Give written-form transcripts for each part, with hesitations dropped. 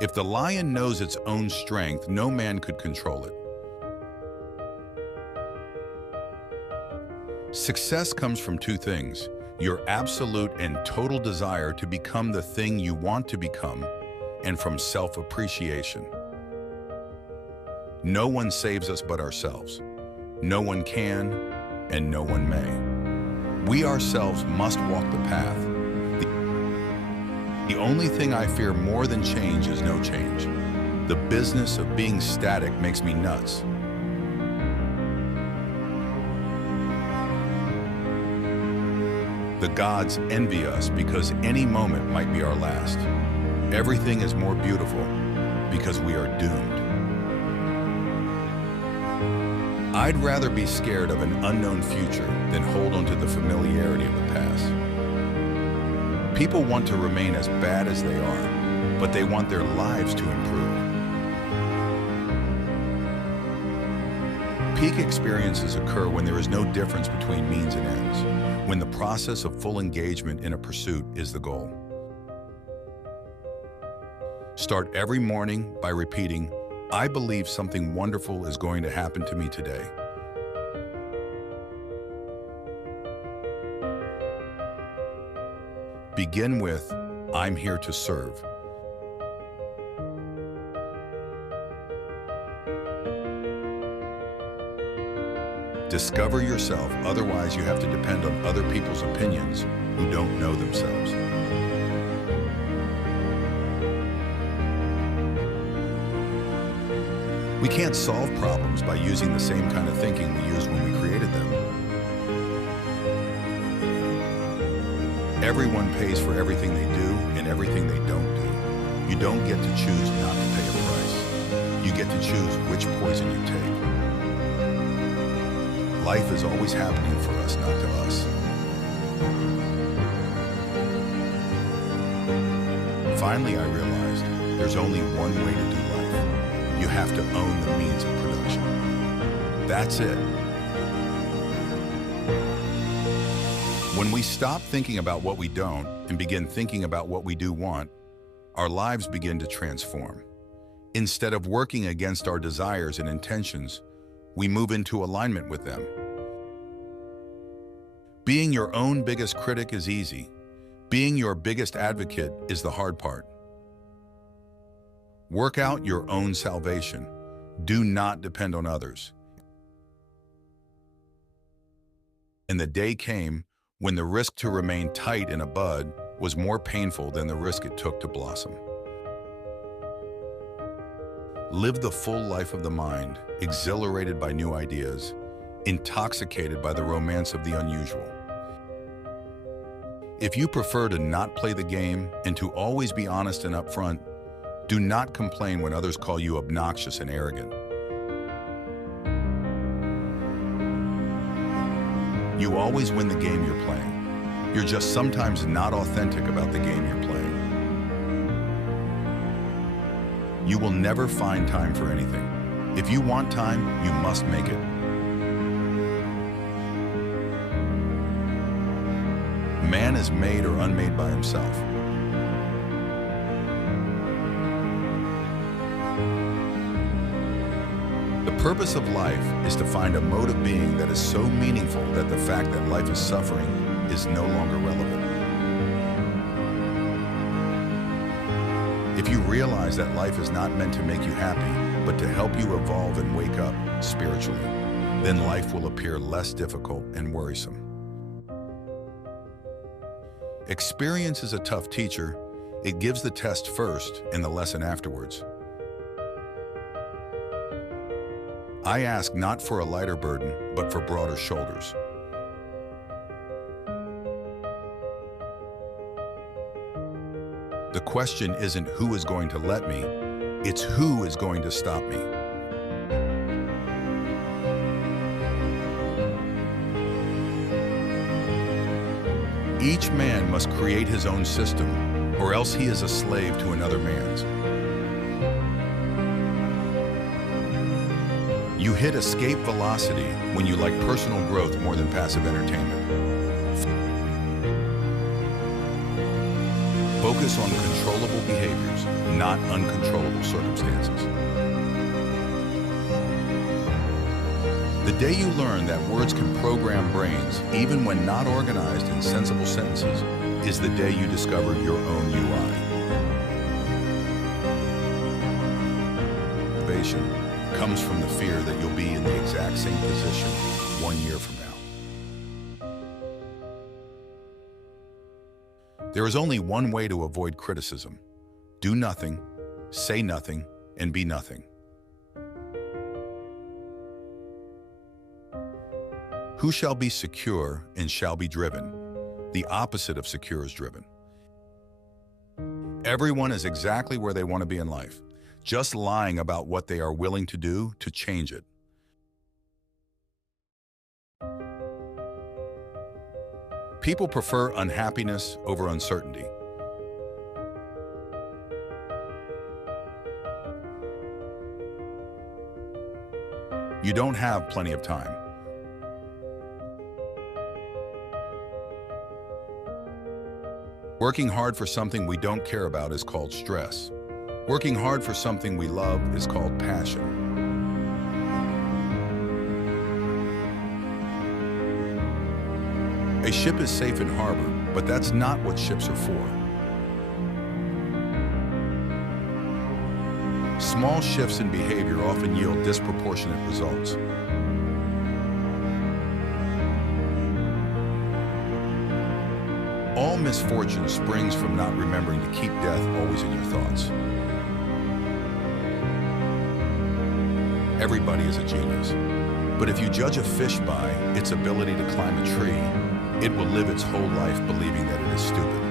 If the lion knows its own strength, no man could control it. Success comes from two things: your absolute and total desire to become the thing you want to become, and from self-appreciation. No one saves us but ourselves. No one can, and no one may. We ourselves must walk the path. The only thing I fear more than change is no change. The business of being static makes me nuts. The gods envy us because any moment might be our last. Everything is more beautiful because we are doomed. I'd rather be scared of an unknown future than hold on to the familiarity of the past. People want to remain as bad as they are, but they want their lives to improve. Peak experiences occur when there is no difference between means and ends, when the process of full engagement in a pursuit is the goal. Start every morning by repeating, "I believe something wonderful is going to happen to me today." Begin with, "I'm here to serve." Discover yourself, otherwise you have to depend on other people's opinions who don't know themselves. We can't solve problems by using the same kind of thinking we used when we created them. Everyone pays for everything they do and everything they don't do. You don't get to choose not to pay a price. You get to choose which poison you take. Life is always happening for us, not to us. Finally, I realized there's only one way to do life. You have to own the means of production. That's it. When we stop thinking about what we don't and begin thinking about what we do want, our lives begin to transform. Instead of working against our desires and intentions, we move into alignment with them. Being your own biggest critic is easy. Being your biggest advocate is the hard part. Work out your own salvation. Do not depend on others. And the day came when the risk to remain tight in a bud was more painful than the risk it took to blossom. Live the full life of the mind, exhilarated by new ideas, intoxicated by the romance of the unusual. If you prefer to not play the game and to always be honest and upfront, do not complain when others call you obnoxious and arrogant. You always win the game you're playing. You're just sometimes not authentic about the game you're playing. You will never find time for anything. If you want time, you must make it. Man is made or unmade by himself. The purpose of life is to find a mode of being that is so meaningful that the fact that life is suffering is no longer relevant. If you realize that life is not meant to make you happy, but to help you evolve and wake up spiritually, then life will appear less difficult and worrisome. Experience is a tough teacher. It gives the test first and the lesson afterwards. I ask not for a lighter burden, but for broader shoulders. The question isn't who is going to let me, it's who is going to stop me. Each man must create his own system, or else he is a slave to another man's. You hit escape velocity when you like personal growth more than passive entertainment. Focus on controllable behaviors, not uncontrollable circumstances. The day you learn that words can program brains, even when not organized in sensible sentences, is the day you discover your own UI. Motivation comes from the fear that you'll be in the exact same position 1 year from now. There is only one way to avoid criticism. Do nothing, say nothing, and be nothing. Who shall be secure and shall be driven? The opposite of secure is driven. Everyone is exactly where they want to be in life, just lying about what they are willing to do to change it. People prefer unhappiness over uncertainty. You don't have plenty of time. Working hard for something we don't care about is called stress. Working hard for something we love is called passion. A ship is safe in harbor, but that's not what ships are for. Small shifts in behavior often yield disproportionate results. All misfortune springs from not remembering to keep death always in your thoughts. Everybody is a genius, but if you judge a fish by its ability to climb a tree, it will live its whole life believing that it is stupid.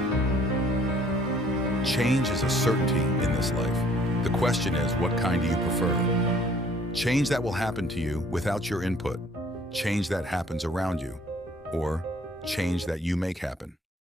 Change is a certainty in this life. The question is, what kind do you prefer? Change that will happen to you without your input, change that happens around you, or change that you make happen.